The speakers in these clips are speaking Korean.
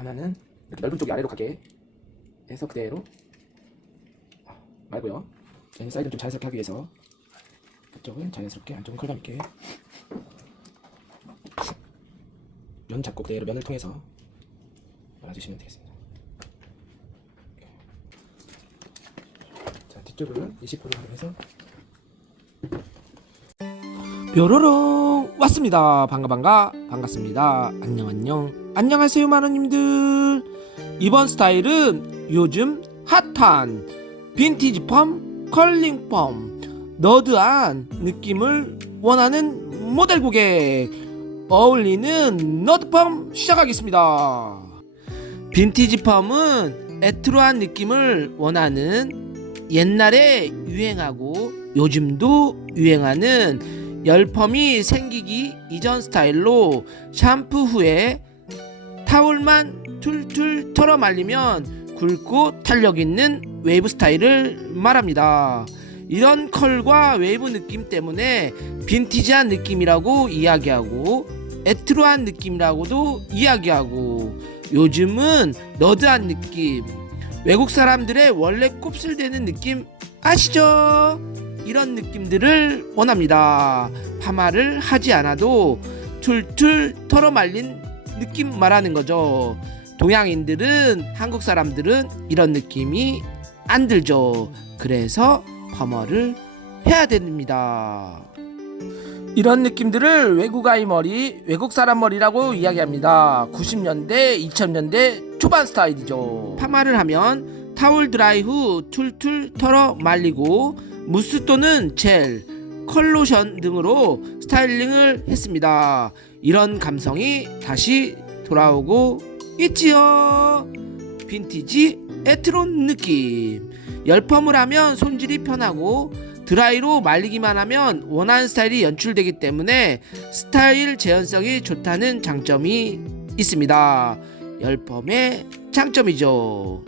하나는 이렇게 넓은 쪽이 아래로 가게 해서 그대로 말고요. 얘는 사이드를 좀 자연스럽게 하기 위해서 이쪽은 자연스럽게, 안쪽은 컬감 있게 면 잡고 그대로 면을 통해서 말아주시면 되겠습니다. 자, 뒤쪽은 20%로 해서 뾰로롱 왔습니다. 반갑습니다. 안녕하세요 마누님들. 이번 스타일은 요즘 핫한 빈티지 펌, 컬링 펌, 너드한 느낌을 원하는 모델 고객 어울리는 너드 펌 시작하겠습니다. 빈티지 펌은 레트로한 느낌을 원하는 옛날에 유행하고 요즘도 유행하는 열펌이 생기기 이전 스타일로 샴푸 후에 타올만 툴툴 털어 말리면 굵고 탄력 있는 웨이브 스타일을 말합니다. 이런 컬과 웨이브 느낌 때문에 빈티지한 느낌이라고 이야기하고 레트로한 느낌이라고도 이야기하고 요즘은 너드한 느낌, 외국 사람들의 원래 곱슬대는 느낌 아시죠? 이런 느낌들을 원합니다. 파마를 하지 않아도 툴툴 털어 말린 느낌 말하는 거죠. 동양인들은, 한국 사람들은 이런 느낌이 안 들죠. 그래서 파마를 해야 됩니다. 이런 느낌들을 외국 아이 머리, 외국 사람 머리라고 이야기합니다. 90년대, 2000년대 초반 스타일이죠. 파마를 하면 타월 드라이 후 툴툴 털어 말리고 무스 또는 젤, 컬로션 등으로 스타일링을 했습니다. 이런 감성이 다시 돌아오고 있지요. 빈티지 에트론 느낌. 열펌을 하면 손질이 편하고 드라이로 말리기만 하면 원하는 스타일이 연출되기 때문에 스타일 재현성이 좋다는 장점이 있습니다. 열펌의 장점이죠.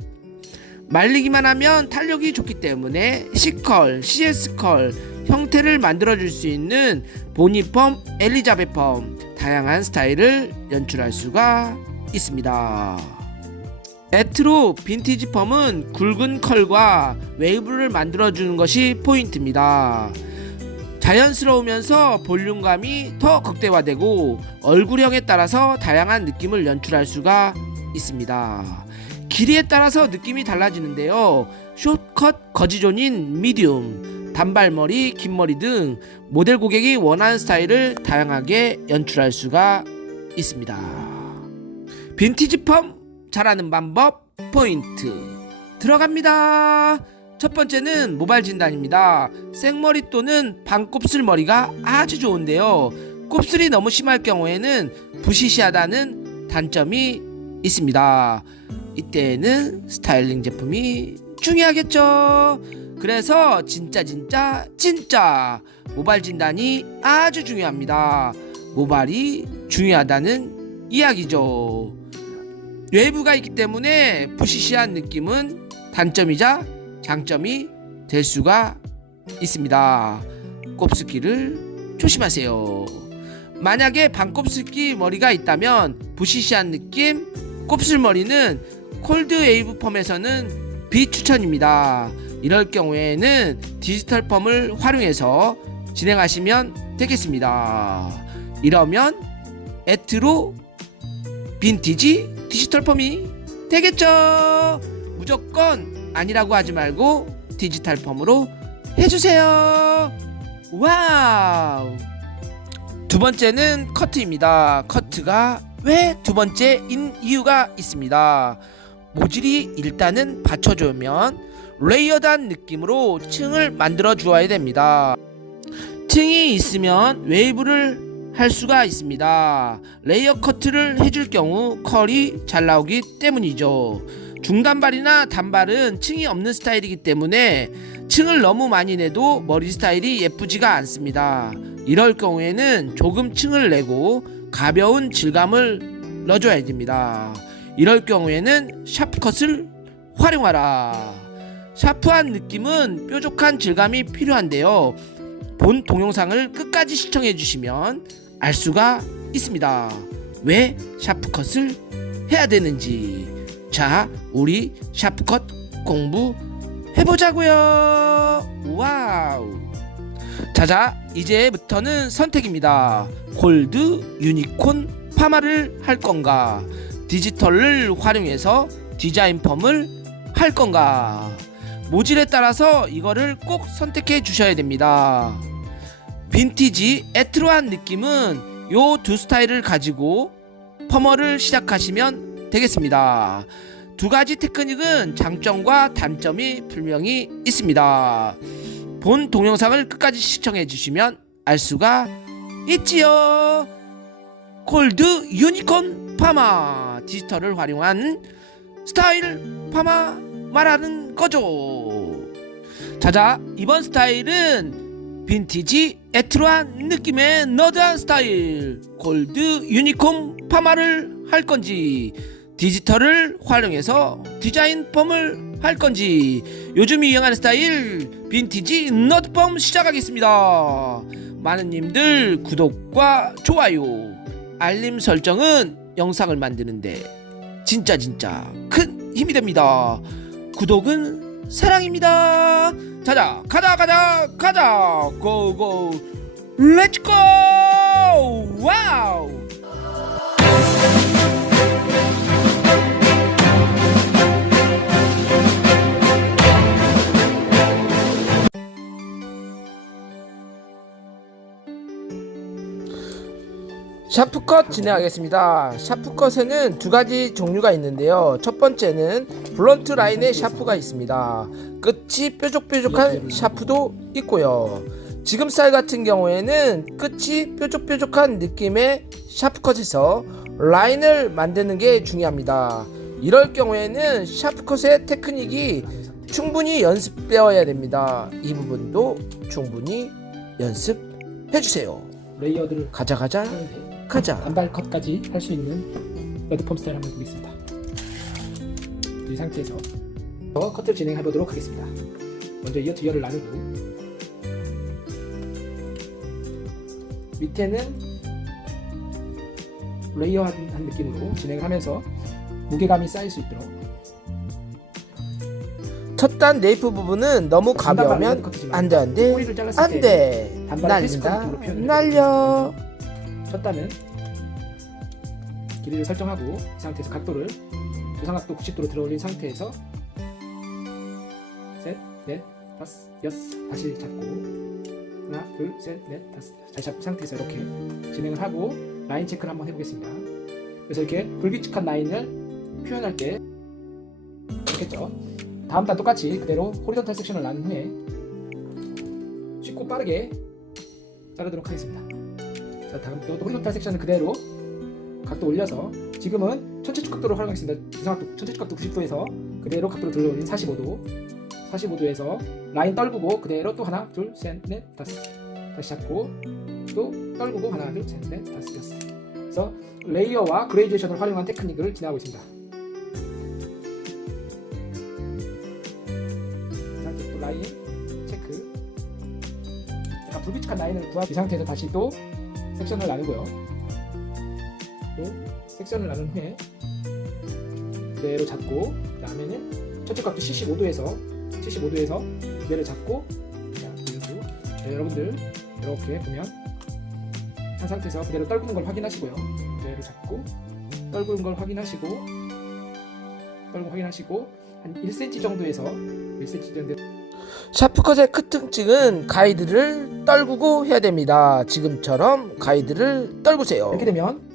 말리기만 하면 탄력이 좋기 때문에 C컬, CS컬 형태를 만들어줄 수 있는 보니펌, 엘리자베펌 다양한 스타일을 연출할 수가 있습니다. 레트로 빈티지 펌은 굵은 컬과 웨이브를 만들어주는 것이 포인트입니다. 자연스러우면서 볼륨감이 더 극대화되고 얼굴형에 따라서 다양한 느낌을 연출할 수가 있습니다. 길이에 따라서 느낌이 달라지는데요. 숏컷 거지존인 미디움, 단발머리, 긴머리 등 모델 고객이 원하는 스타일을 다양하게 연출할 수가 있습니다. 빈티지 펌 잘하는 방법 포인트 들어갑니다. 첫 번째는 모발 진단입니다. 생머리 또는 반곱슬 머리가 아주 좋은데요. 곱슬이 너무 심할 경우에는 부시시하다는 단점이 있습니다. 이때는 스타일링 제품이 중요하겠죠. 그래서 진짜 모발 진단이 아주 중요합니다. 모발이 중요하다는 이야기죠. 웨이브가 있기 때문에 부시시한 느낌은 단점이자 장점이 될 수가 있습니다. 곱슬기를 조심하세요. 만약에 반곱슬기 머리가 있다면 부시시한 느낌, 곱슬머리는 콜드 웨이브 펌에서는 비추천입니다. 이럴 경우에는 디지털 펌을 활용해서 진행하시면 되겠습니다. 이러면 레트로 빈티지 디지털 펌이 되겠죠. 무조건 아니라고 하지 말고 디지털 펌으로 해주세요. 와우. 두 번째는 커트입니다. 커트가 왜 두 번째인 이유가 있습니다. 모질이 일단은 받쳐주면 레이어드한 느낌으로 층을 만들어 주어야 됩니다. 층이 있으면 웨이브를 할 수가 있습니다. 레이어 커트를 해줄 경우 컬이 잘 나오기 때문이죠. 중단발이나 단발은 층이 없는 스타일이기 때문에 층을 너무 많이 내도 머리 스타일이 예쁘지가 않습니다. 이럴 경우에는 조금 층을 내고 가벼운 질감을 넣어줘야 됩니다. 이럴 경우에는 샤프컷을 활용하라. 샤프한 느낌은 뾰족한 질감이 필요한데요. 본 동영상을 끝까지 시청해 주시면 알 수가 있습니다. 왜 샤프컷을 해야 되는지. 자, 우리 샤프컷 공부해보자고요. 와우. 자자, 이제부터는 선택입니다. 골드, 유니콘, 파마를 할 건가, 디지털을 활용해서 디자인 펌을 할 건가. 모질에 따라서 이거를 꼭 선택해 주셔야 됩니다. 빈티지 애트로한 느낌은 요 두 스타일을 가지고 펌어를 시작하시면 되겠습니다. 두 가지 테크닉은 장점과 단점이 분명히 있습니다. 본 동영상을 끝까지 시청해 주시면 알 수가 있지요. 골드 유니콘 파마, 디지털을 활용한 스타일 파마 말하는 거죠. 자자, 이번 스타일은 빈티지 애트로한 느낌의 너드한 스타일, 골드 유니콘 파마를 할 건지, 디지털을 활용해서 디자인 펌을 할 건지, 요즘 유행하는 스타일 빈티지 너드 펌 시작하겠습니다. 많은 님들 구독과 좋아요, 알림 설정은 영상을 만드는데 진짜 큰 힘이 됩니다. 구독은 사랑입니다. 자자, 가자 고고 렛츠고. 와우. 샤프컷 진행하겠습니다. 샤프컷에는 두 가지 종류가 있는데요. 첫 번째는 블런트 라인의 샤프가 있습니다. 끝이 뾰족뾰족한 샤프도 있고요. 지금 스타일 같은 경우에는 끝이 뾰족뾰족한 느낌의 샤프컷에서 라인을 만드는 게 중요합니다. 이럴 경우에는 샤프컷의 테크닉이 충분히 연습되어야 됩니다. 이 부분도 충분히 연습해주세요. 레이어드를 가자. 단발 컷까지 할 수 있는 너드펌 스타일 한번 보겠습니다. 이 상태에서 커트를 진행해 보도록 하겠습니다. 먼저 이어 투 이어를 나누고, 밑에는 레이어한 느낌으로 진행을 하면서 무게감이 쌓일 수 있도록. 첫 단 네이프 부분은 너무 가벼우면 안돼 꼬리를 잘랐을 때 단발을 페이스컷 느낌으로 표현을 날려. 첫 단은 길이를 설정하고, 이 상태에서 각도를 조상각도 90도로 들어올린 상태에서 셋, 넷, 다섯, 여섯, 다시 잡고 하나, 둘, 셋, 넷, 다섯, 다시 잡은 상태에서 이렇게 진행을 하고 라인 체크를 한번 해보겠습니다. 그래서 이렇게 불규칙한 라인을 표현할 때 좋겠죠. 다음 단 똑같이 그대로 호리존탈 섹션을 나눈 후에 쉽고 빠르게 자르도록 하겠습니다. 자, 다음 또 호리존탈 섹션은 그대로 각도 올려서, 지금은 전체 축각도를 활용하겠습니다. 이상각도 전체 축각도 90도에서 그대로 각도를 들어올린 45도에서 라인 떨구고 그대로 또 하나, 둘, 셋, 넷, 다섯, 다시 잡고 또 떨구고 하나, 둘, 셋, 넷, 다섯, 여섯. 그래서 레이어와 그레이데이션을 활용한 테크닉을 진행하고 있습니다. 또 라인 체크. 약간 불규칙한 라인을 구한 이 상태에서 다시 또 섹션을 나누고요. 또 섹션을 나눈 후에 그대로 잡고, 그 다음에는 전체 각도 75도에서 그대로 잡고, 그리고 여러분들 이렇게 보면 한 상태에서 그대로 떨구는 걸 확인하시고요. 그대로 잡고 떨구는 걸 확인하시고 한 1cm 정도에서 1cm 정도. 샤프컷의 큰 특징은 가이드를 떨구고 해야 됩니다. 지금처럼 가이드를 떨구세요. 이렇게 되면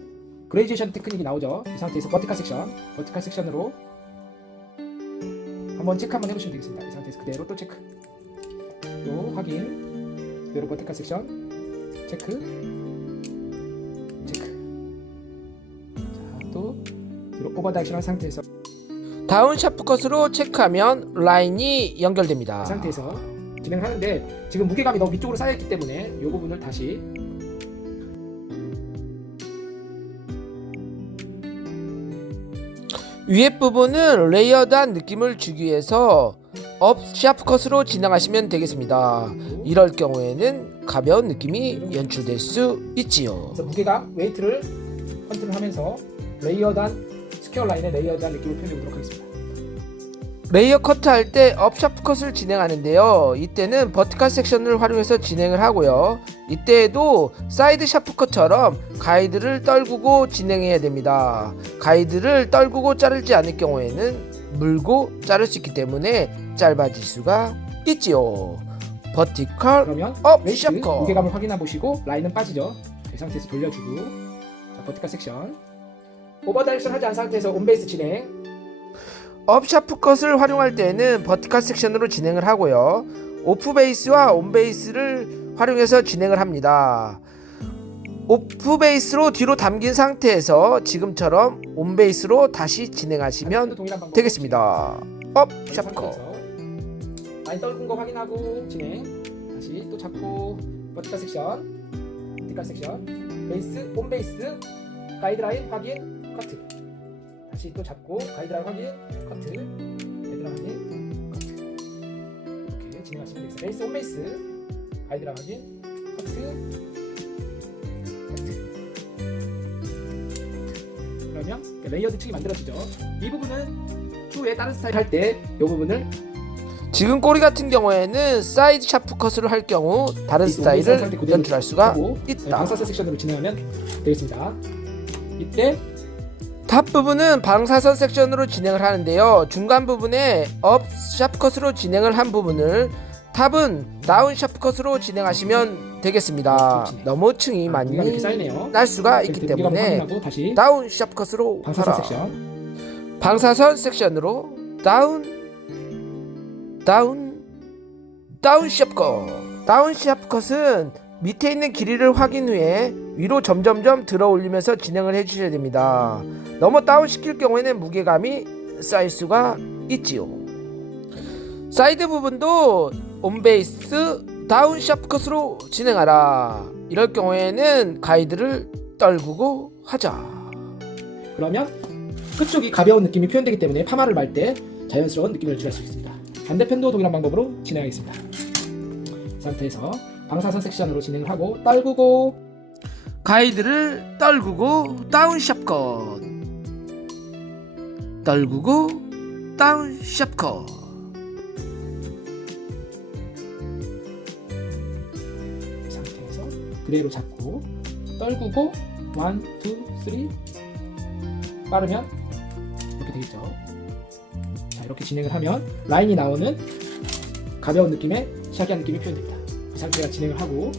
그레이데이션 테크닉이 나오죠. 이 상태에서 버티컬 섹션으로 한번 체크 한번 해보시면 되겠습니다. 이 상태에서 그대로 또 체크, 또 확인, 그대로 버티컬 섹션 체크. 자, 또 뒤로 오버다이션한 상태에서 다운 샤프컷으로 체크하면 라인이 연결됩니다. 이 상태에서 진행을 하는데, 지금 무게감이 너무 위쪽으로 쌓여있기 때문에 이 부분을 다시 위에 부분은 레이어드한 느낌을 주기 위해서 업 샤프컷으로 진행하시면 되겠습니다. 이럴 경우에는 가벼운 느낌이 연출될 수 있지요. 그래서 무게감, 웨이트를 컨트롤하면서 레이어단 스퀘어 라인의 레이어드한 느낌을 표현해 보도록 하겠습니다. 레이어 커트 할 때 업 샤프 컷을 진행하는데요. 이때는 버티컬 섹션을 활용해서 진행을 하고요. 이때에도 사이드 샤프 컷처럼 가이드를 떨구고 진행해야 됩니다. 가이드를 떨구고 자르지 않을 경우에는 물고 자를 수 있기 때문에 짧아질 수가 있지요. 버티컬 그러면 업 웨이트 샤프 컷. 무게감을 확인해 보시고 라인은 빠지죠. 이 상태에서 돌려주고 자, 버티컬 섹션 오버 다이렉션 하지 않은 상태에서 온베이스 진행. 업 샤프 컷을 활용할 때는 버티컬 섹션으로 진행을 하고요. 오프 베이스와 온 베이스를 활용해서 진행을 합니다. 오프 베이스로 뒤로 당긴 상태에서 지금처럼 온 베이스로 다시 진행하시면 동일한 방법으로 되겠습니다. 업 샤프 컷. 상태에서 라인 떨군 거 확인하고 진행. 다시 또 잡고 버티컬 섹션 베이스 온 베이스 가이드라인 확인 커트. 다시 또 잡고 가이드라인 확인 커트. 가이드라인 확인 커트. 이렇게 진행하시면 되겠습니다. 베이스 온 베이스 가이드라인 확인 커트. 그러면 레이어드 측이 만들어지죠. 이 부분은 추후에 다른 스타일 할 때 이 부분을 지금 꼬리 같은 경우에는 사이드 샤프 컷을 할 경우 다른 스타일을 연출할 수가 있다. 방사선 섹션으로 진행하면 되겠습니다. 이때 탑 부분은 방사선 sek션으로 진행을 하는데요. 중간 부분에 업 샤프 컷으로 진행을 한 부분을 탑은 다운 샤프 컷으로 진행하시면 되겠습니다. 너무 층이 무게가 이렇게 많이 쌓이네요. 날 수가 있기 무게감을 때문에 확인하고 다시 다운 샤프 컷으로 방사선 하라. 섹션 방사선 섹션으로 다운 샤프 컷. 다운 샤프 컷은 밑에 있는 길이를 확인 후에 위로 점점점 들어 올리면서 진행을 해주셔야 됩니다. 너무 다운 시킬 경우에는 무게감이 쌓일 수가 있지요. 사이드 부분도 온베이스 다운 샤프 컷으로 진행하라. 이럴 경우에는 가이드를 떨구고 하자. 그러면 끝쪽이 가벼운 느낌이 표현되기 때문에 파마를 말 때 자연스러운 느낌을 연출할 수 있습니다. 반대편도 동일한 방법으로 진행하겠습니다. 이 상태에서 방사선 섹션으로 진행을 하고 떨구고 가이드를 떨구고 다운 샤프 컷. 떨구고 다운 샤프 컷. 이 상태에서 그대로 잡고 떨구고 1, 2, 3 빠르면 이렇게 되겠죠. 자, 이렇게 진행을 하면 라인이 나오는 가벼운 느낌의 샤기한 느낌이 표현됩니다. 이 상태가 진행을 하고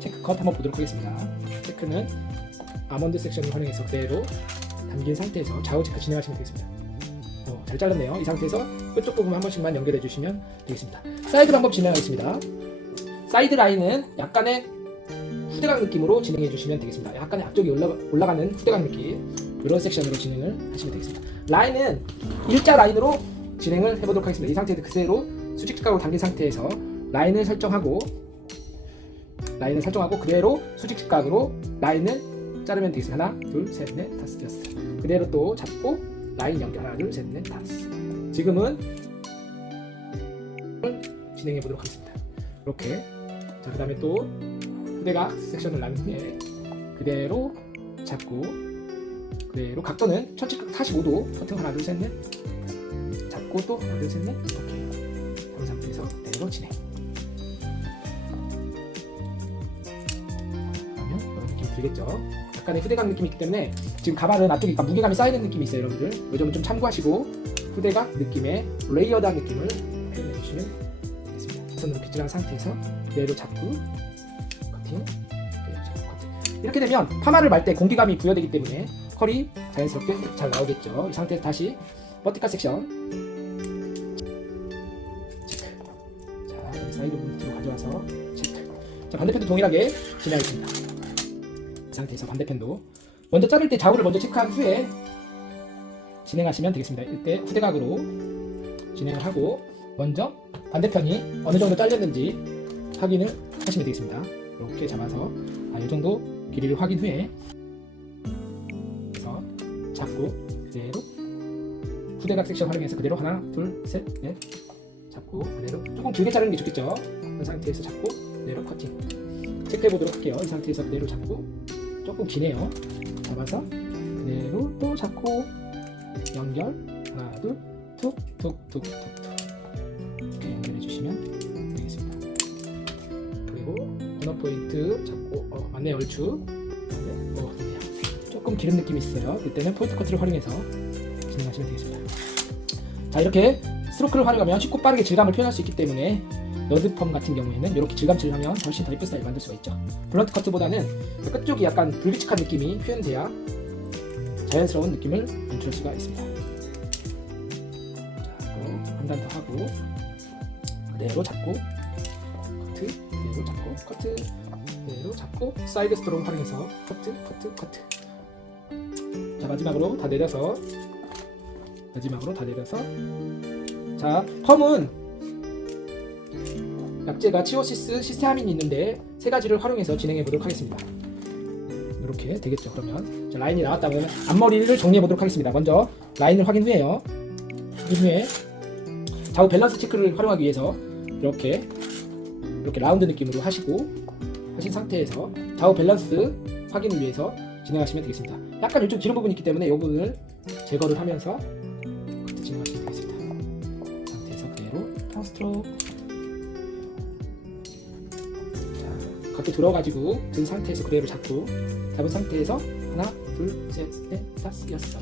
체크 컷 한번 보도록 하겠습니다. 체크는 아몬드 섹션을 활용해서 그대로 담긴 상태에서 좌우 체크 진행하시면 되겠습니다. 잘 잘랐네요. 이 상태에서 끝쪽 부분 한 번씩만 연결해 주시면 되겠습니다. 사이드 방법 진행하겠습니다. 사이드 라인은 약간의 후대각 느낌으로 진행해 주시면 되겠습니다. 약간의 앞쪽이 올라가는 후대각 느낌, 이런 섹션으로 진행을 하시면 되겠습니다. 라인은 일자 라인으로 진행을 해보도록 하겠습니다. 이 상태에서 그대로 수직각으로 당긴 상태에서 라인을 설정하고 그대로 수직각으로 라인을 자르면 되겠습니다. 하나, 둘, 셋, 넷, 다섯, 여섯. 그대로 또 잡고 라인 연결 하나, 둘, 셋, 넷, 다섯. 지금은 진행해 보도록 하겠습니다. 이렇게. 자, 그 다음에 또 후대각 섹션을 나눈 후에 그대로 잡고 그대로 각도는 45도 커팅 하나, 둘, 셋, 넷. 잡고 또 하나, 둘, 셋, 넷. 이렇게 잡은 상태에서 그대로 진행. 그러면 이런 느낌이 들겠죠? 약간의 후대각 느낌이 있기 때문에 지금 가발은 앞쪽에 약간 무게감이 쌓이는 느낌이 있어요, 여러분들. 이 점은 좀 참고하시고 후대각 느낌의 레이어드한 느낌을 표현해 주시면 되겠습니다. 손으로 빗질한 상태에서 그대로 잡고 커팅, 그대로 잡고 커팅. 이렇게 되면 파마를 말 때 공기감이 부여되기 때문에 컬이 자연스럽게 잘 나오겠죠. 이 상태에서 다시 버티컬 섹션 체크. 자, 사이드 부분 뒤로 가져와서 체크. 자, 반대편도 동일하게 진행하겠습니다. 이 상태에서 반대편도 먼저 자를 때 좌우를 먼저 체크한 후에 진행하시면 되겠습니다. 이때 후대각으로 진행을 하고 먼저 반대편이 어느 정도 잘렸는지 확인을 하시면 되겠습니다. 이렇게 잡아서 이 정도 길이를 확인 후에 그래서 잡고 그대로 후대각 섹션 활용해서 그대로 하나, 둘, 셋, 넷 잡고 그대로 조금 길게 자르는 게 좋겠죠. 그 상태에서 잡고 그대로 커팅 체크해 보도록 할게요. 이 상태에서 그대로 잡고 조금 기네요. 잡아서 그대로 또 그대로 잡고 연결 하나 둘 툭툭툭툭툭 이렇게 연결해 주시면 되겠습니다. 그리고 코너 포인트 잡고 맞네 얼추. 좋네요. 조금 기름 느낌이 있어요. 이때는 포인트 커트를 활용해서 진행하시면 되겠습니다. 자, 이렇게 스트로크를 활용하면 쉽고 빠르게 질감을 표현할 수 있기 때문에 너드펌 같은 경우에는 이렇게 질감칠을 하면 훨씬 더 예쁜 스타일 만들 수가 있죠. 블런트 커트보다는 끝쪽이 약간 불규칙한 느낌이 표현돼야 자연스러운 느낌을 연출할 수가 있습니다. 자, 한 단 더 하고 그대로 잡고 커트, 그대로 잡고 커트, 그대로 잡고 사이드 스트로크를 활용해서 커트, 커트, 커트. 자, 마지막으로 다 내려서 자, 펌은 약재가 치오시스, 시스타민이 있는데 세 가지를 활용해서 진행해 보도록 하겠습니다. 이렇게 되겠죠. 그러면 자, 라인이 나왔다면 앞머리를 정리해 보도록 하겠습니다. 먼저 라인을 확인 후에요. 확인 후에 좌우 밸런스 체크를 활용하기 위해서 이렇게 라운드 느낌으로 하신 상태에서 좌우 밸런스 확인을 위해서 진행하시면 되겠습니다. 약간 이쪽 기름 부분이 있기 때문에 이 부분을 제거를 하면서 진행하시면 되겠습니다. 상태에서 그대로 파운스트로크. 자, 각도 들어가지고 든 상태에서 그대로 잡은 상태에서 하나, 둘, 셋, 넷, 다섯, 여섯.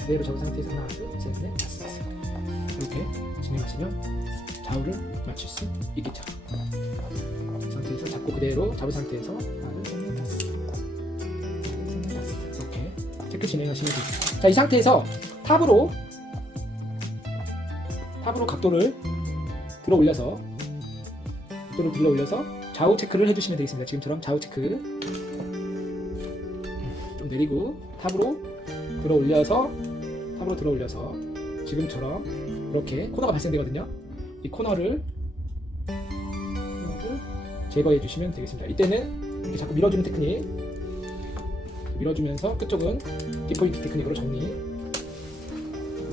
그대로 잡은 상태에서 하나, 둘, 셋, 넷, 다섯, 여섯. 이렇게 진행하시면 좌우를 맞출 수 있겠죠. 이 상태에서 잡고 그대로 잡은 상태에서 하나, 둘, 셋, 넷, 다섯. 이렇게 체크 진행하시면 됩니다. 자, 이 상태에서 탑으로 각도를 들어 올려서 좌우 체크를 해주시면 되겠습니다. 지금처럼 좌우 체크 좀 내리고 탑으로 들어 올려서 지금처럼 이렇게 코너가 발생되거든요. 이 코너를 제거해 주시면 되겠습니다. 이때는 이렇게 자꾸 밀어주는 테크닉, 밀어주면서 끝쪽은 디포인트 테크닉으로 정리.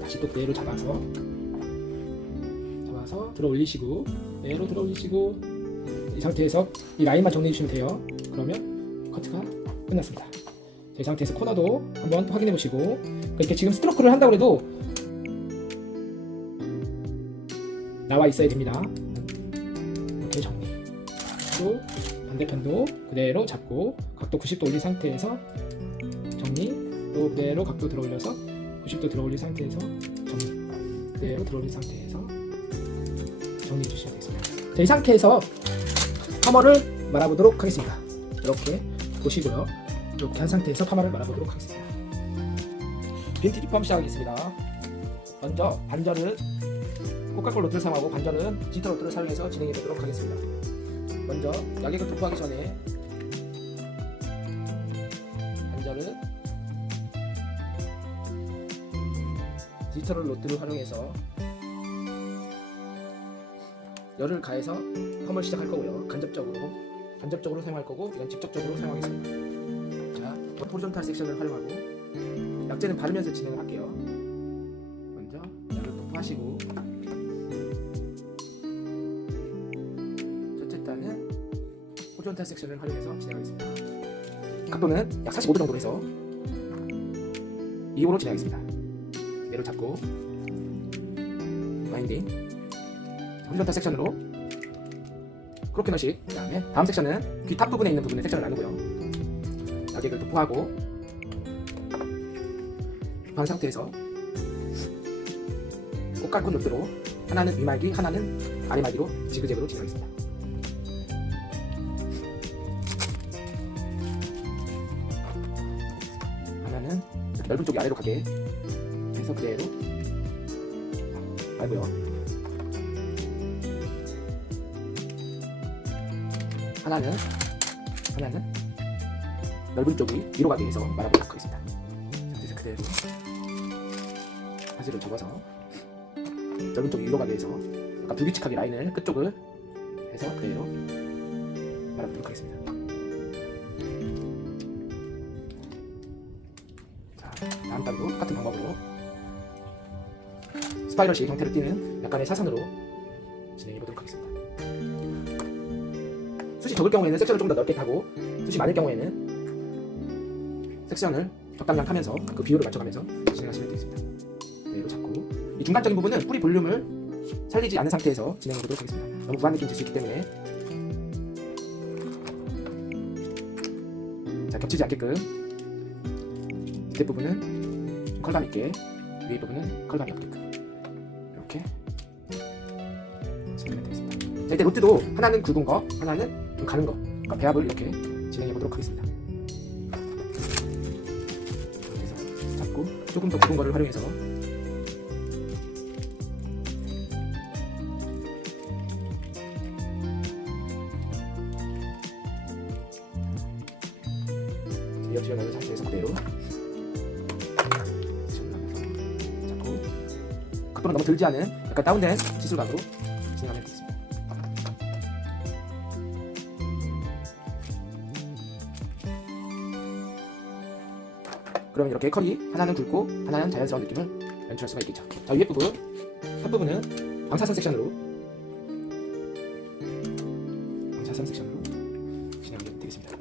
다시 또 그대로 잡아서 들어 올리시고 그대로 들어 올리시고 이 상태에서 이 라인만 정리해 주시면 돼요. 그러면 커트가 끝났습니다. 이 상태에서 코너도 한번 확인해 보시고 이렇게 지금 스트로크를 한다고 해도 나와 있어야 됩니다. 이렇게 정리. 또 반대편도 그대로 잡고 각도 90도 올린 상태에서 정리. 또 그대로 각도 들어 올려서 90도 들어 올린 상태에서 정리. 그대로 들어 올린 상태에서 정리해 주셔야 되겠습니다. 자, 이 상태에서 파머를 말아보도록 하겠습니다. 이렇게 보시고요. 이렇게 한 상태에서 파머를 말아보도록 하겠습니다. 빈티지 펌 시작하겠습니다. 먼저 반절은 코카콜 로드를 사용하고 반절은 디지털 로드를 사용해서 진행해 보도록 하겠습니다. 먼저 약액을 도포하기 전에 반절은 디지털 로드를 활용해서 열을 가해서 펌을 시작할 거고요. 간접적으로 사용할 거고 이건 직접적으로 사용하겠습니다. 자, 호리존탈 섹션을 활용하고 약재는 바르면서 진행을 할게요. 먼저 열을 도포하시고 첫째 단은 호리존탈 섹션을 활용해서 진행하겠습니다. 각도는 약 45도 정도로 해서 2호로 진행하겠습니다. 얘를 잡고 마인딩 호리존탈 섹션으로 크로켓너식. 그 다음에 다음 섹션은 귀 탑 부분에 있는 부분에 섹션을 나누고요. 약액을 도포하고 도포한 상태에서 꽃갈콘 노트로 하나는 위말기, 하나는 아래말기로 지그재그로 진행하겠습니다. 하나는 이렇게 넓은 쪽이 아래로 가게 해서 그대로 말고요. 하나는 넓은 쪽이 위로 가기 위해서 말아보도록 하겠습니다. 그래서 그대로 바지를 접어서 넓은 쪽이 위로 가기 위해서 아까 불규칙하게 라인을 끝쪽을 해서 그대로 말아보도록 하겠습니다. 자, 다음 단도 똑같은 방법으로 스파이럴식 형태를 띠는 약간의 사선으로 진행해 보도록 하겠습니다. 숱이 적을 경우에는 섹션을 좀 더 넓게 타고 숱이 많을 경우에는 섹션을 적당량 타면서 그 비율을 맞춰가면서 진행하시면 되겠습니다. 그대로 잡고 이 중간적인 부분은 뿌리 볼륨을 살리지 않은 상태에서 진행해 보도록 하겠습니다. 너무 무한 느낌이 들 수 있기 때문에 자, 겹치지 않게끔 밑에 부분은 좀 컬감 있게, 위에 부분은 컬감이 없게끔 이렇게 진행하면 되겠습니다. 자, 이때 로트도 하나는 굵은 거, 하나는 좀 가는 거, 그러니까 배합을 이렇게 진행해 보도록 하겠습니다. 그래서 잡고 조금 더 굵은 거를 활용해서 이어지어 넣은 상태에서 그대로 잡고 각도는 너무 들지 않은 약간 다운된 시술감으로 진행하면 되겠습니다. 그러면 이렇게 컬이 하나는 굵고 하나는 자연스러운 느낌을 연출할 수가 있겠죠. 자, 위에 부분, 앞부분은 방사선 섹션으로 진행하면 되겠습니다.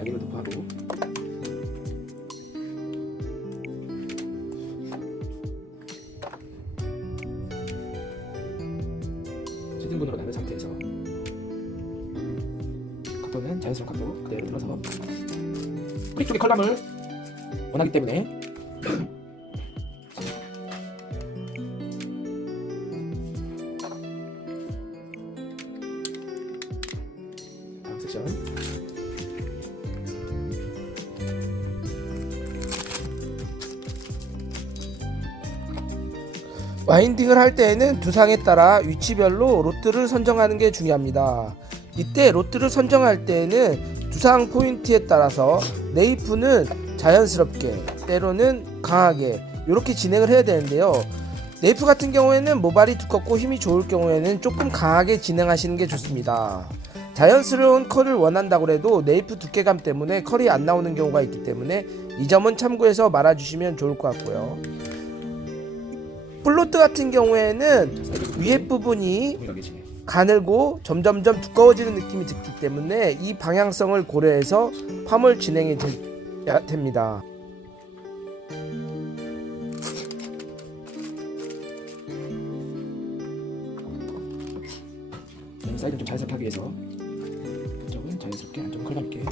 여기를 도포하고 시등분으로 나눈 상태에서 각도는 자연스러운 각도로 그대로 들어서 뿌리 쪽의 컬럼을 원하기 때문에 다음 섹션 와인딩을 할 때에는 두상에 따라 위치별로 로트를 선정하는 게 중요합니다. 이때 로트를 선정할 때에는 두상 포인트에 따라서 네이프는 자연스럽게 때로는 강하게 이렇게 진행을 해야 되는데요. 네이프 같은 경우에는 모발이 두껍고 힘이 좋을 경우에는 조금 강하게 진행하시는 게 좋습니다. 자연스러운 컬을 원한다고 해도 네이프 두께감 때문에 컬이 안 나오는 경우가 있기 때문에 이 점은 참고해서 말아주시면 좋을 것 같고요. 플로트 같은 경우에는 위에 부분이 가늘고 점점점 두꺼워지는 느낌이 들기 때문에 이 방향성을 고려해서 펌을 진행이 됩니다. 사이드를 좀 자연스럽게 하기 위해서 한쪽은 자연스럽게 한쪽은 컬감 있게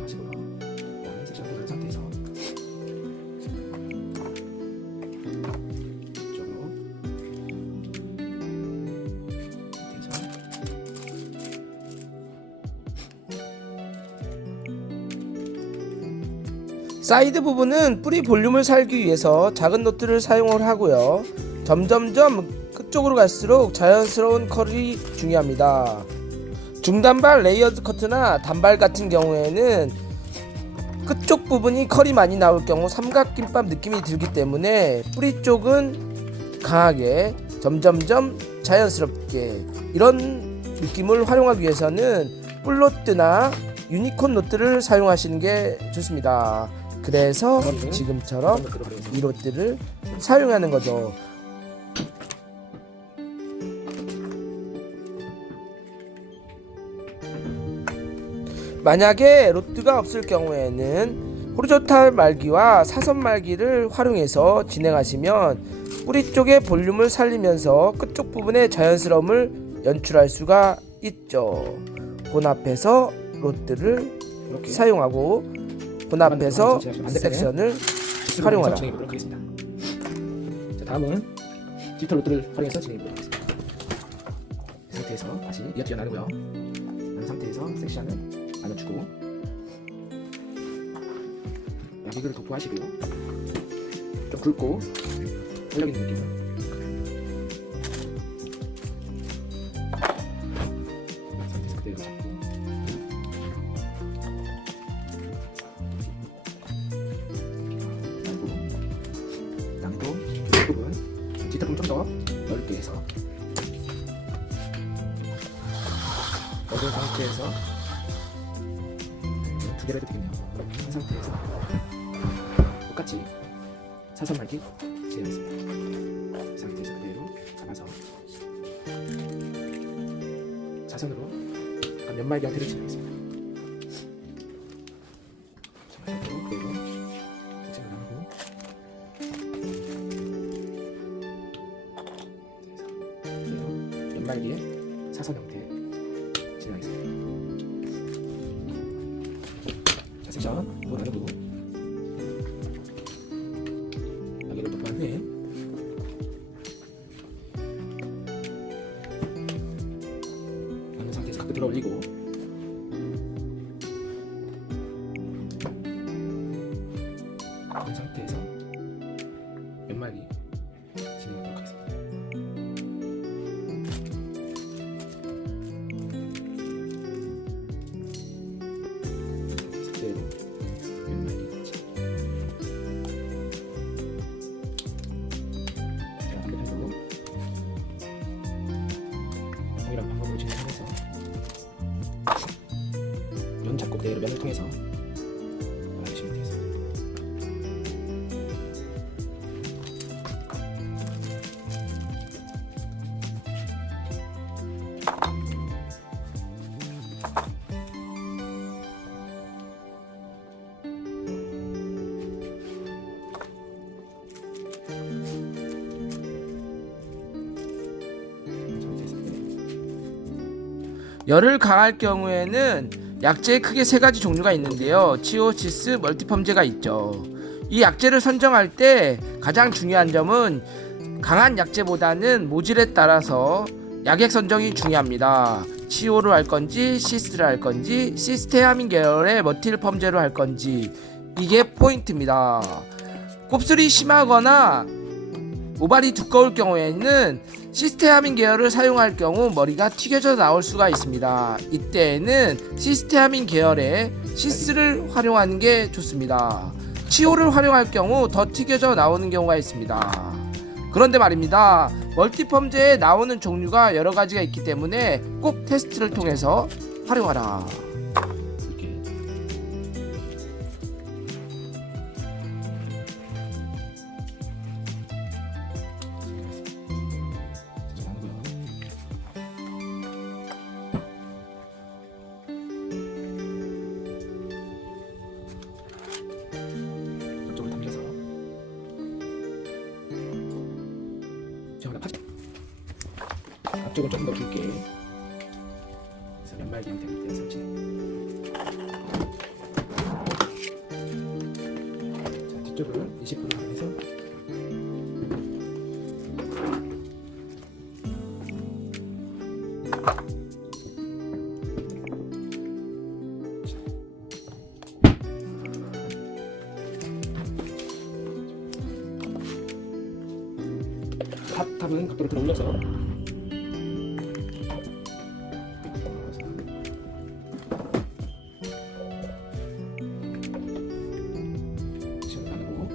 하시고요. 그다음에 섹션 보는 상태에서 이쪽으로 사이드 부분은 뿌리 볼륨을 살기 위해서 작은 노트를 사용을 하고요. 점점점 끝쪽으로 갈수록 자연스러운 컬이 중요합니다. 중단발 레이어드 커트나 단발 같은 경우에는 끝쪽 부분이 컬이 많이 나올 경우 삼각김밥 느낌이 들기 때문에 뿌리 쪽은 강하게 점점점 자연스럽게 이런 느낌을 활용하기 위해서는 뿔노트나 유니콘 노트를 사용하시는 게 좋습니다. 그래서 지금처럼 이 노트를 사용하는 거죠. 만약에 로트가 없을 경우에는 호리존탈 말기와 사선 말기를 활용해서 진행하시면 뿌리 쪽의 볼륨을 살리면서 끝쪽 부분의 자연스러움을 연출할 수가 있죠. 본 앞에서 로트를 사용하고 본 앞에서 섹션을 활용하라. 자, 다음은 디지털 로트를 활용해서 진행해 보도록 하겠습니다. 이 상태에서 다시 이어지어 나누고요. 나눈 상태에서 섹션을 나눠주고 야기글을 도포하시고 좀 굵고 탄력 있는 느낌으로 상태에서 그대로 잡고 그리고 이 부분 뒷부분 좀 더 넓게 해서 넓은 상태에서 두 개를 해도 되겠네요. 한 상태에서 똑같이 사선 말기 진행하겠습니다. 이 상태에서 그대로 잡아서 사선으로 약간 연말기 형태를 진행하겠습니다. 연말기에 사선 형태 진행하겠습니다. 자, 섹션 또 나누고 여기를 도포한 후에 나눈 상태에서 각도 들어 올리고 이 상태에서 연말기 진행하도록 하겠습니다. 그대로 연말기 진행. 제가 반대편으로 동일한 방법으로 진행하면서 면 잡고 그대로 면을 통해서 말아주시면 되겠습니다. 열을 가할 경우에는 약재에 크게 세 가지 종류가 있는데요. 치오시스, 멀티펌제가 있죠. 이 약재를 선정할 때 가장 중요한 점은 강한 약재보다는 모질에 따라서 약액 선정이 중요합니다. 치오를 할 건지 시스를 할 건지 시스테아민 계열의 멀티펌제로 할 건지 이게 포인트입니다. 곱슬이 심하거나 모발이 두꺼울 경우에는 시스테아민 계열을 사용할 경우 머리가 튀겨져 나올 수가 있습니다. 이때에는 시스테아민 계열의 시스를 활용하는 게 좋습니다. 치오를 활용할 경우 더 튀겨져 나오는 경우가 있습니다. 그런데 말입니다. 멀티펌제에 나오는 종류가 여러 가지가 있기 때문에 꼭 테스트를 통해서 활용하라. 이렇게 진행하고요. 이쪽을 당겨서 파지 앞쪽은 조금 더 굵게 그래서 연말기 형태로 되어 설치. 자, 뒤쪽을 20% 하면서 탑은 각도를 들어 올려서 시험 나누고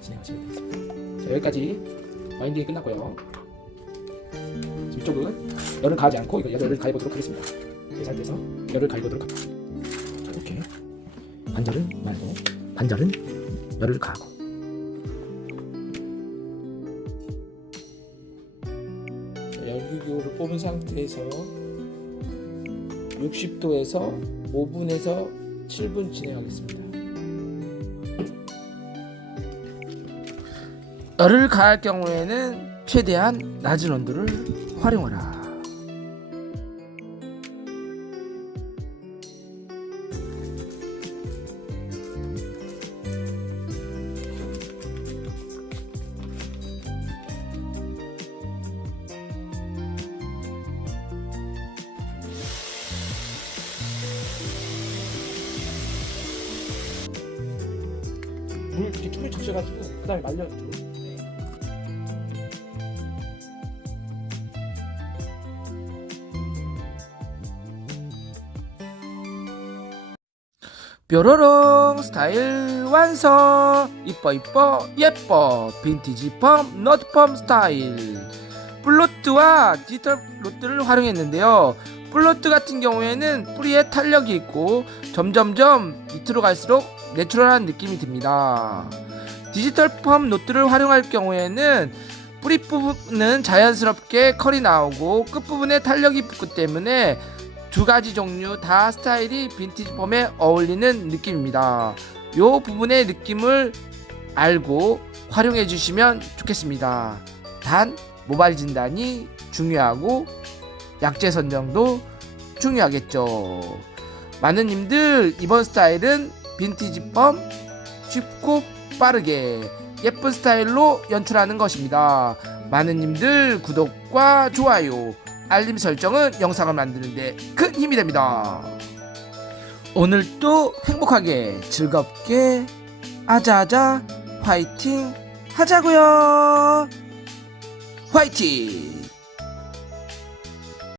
진행하시면 되겠습니다. 자, 여기까지 와인딩이 끝났고요. 지금 이쪽은 열을 가하지 않고 이거 열을 가해 보도록 하겠습니다. 이 상태에서 열을 가해 보도록 합니다. 자, 이렇게 반절은 말고 반절은 열을 가하고 열기구를 뽑은 상태에서 60도에서 5분에서 7분 진행하겠습니다. 열을 가할 경우에는 최대한 낮은 온도를 활용하라. 물 이렇게 춤을 적셔가지고 그 다음에 말려주고. 뾰로롱 스타일 완성. 이뻐 이뻐 예뻐 빈티지 펌 너트 펌 스타일. 플로트와 디지털 로트를 활용했는데요. 플로트 같은 경우에는 뿌리에 탄력이 있고 점점점 밑으로 갈수록 내추럴한 느낌이 듭니다. 디지털 펌 노트를 활용할 경우에는 뿌리 부분은 자연스럽게 컬이 나오고 끝부분에 탄력이 붙기 때문에 두 가지 종류 다 스타일이 빈티지 펌에 어울리는 느낌입니다. 이 부분의 느낌을 알고 활용해 주시면 좋겠습니다. 단 모발 진단이 중요하고 약재 선정도 중요하겠죠. 많은님들 이번 스타일은 빈티지 펌 쉽고 빠르게 예쁜 스타일로 연출하는 것입니다. 많은님들 구독과 좋아요 알림 설정은 영상을 만드는데 큰 힘이 됩니다. 오늘도 행복하게 즐겁게 아자아자 화이팅 하자고요. 화이팅!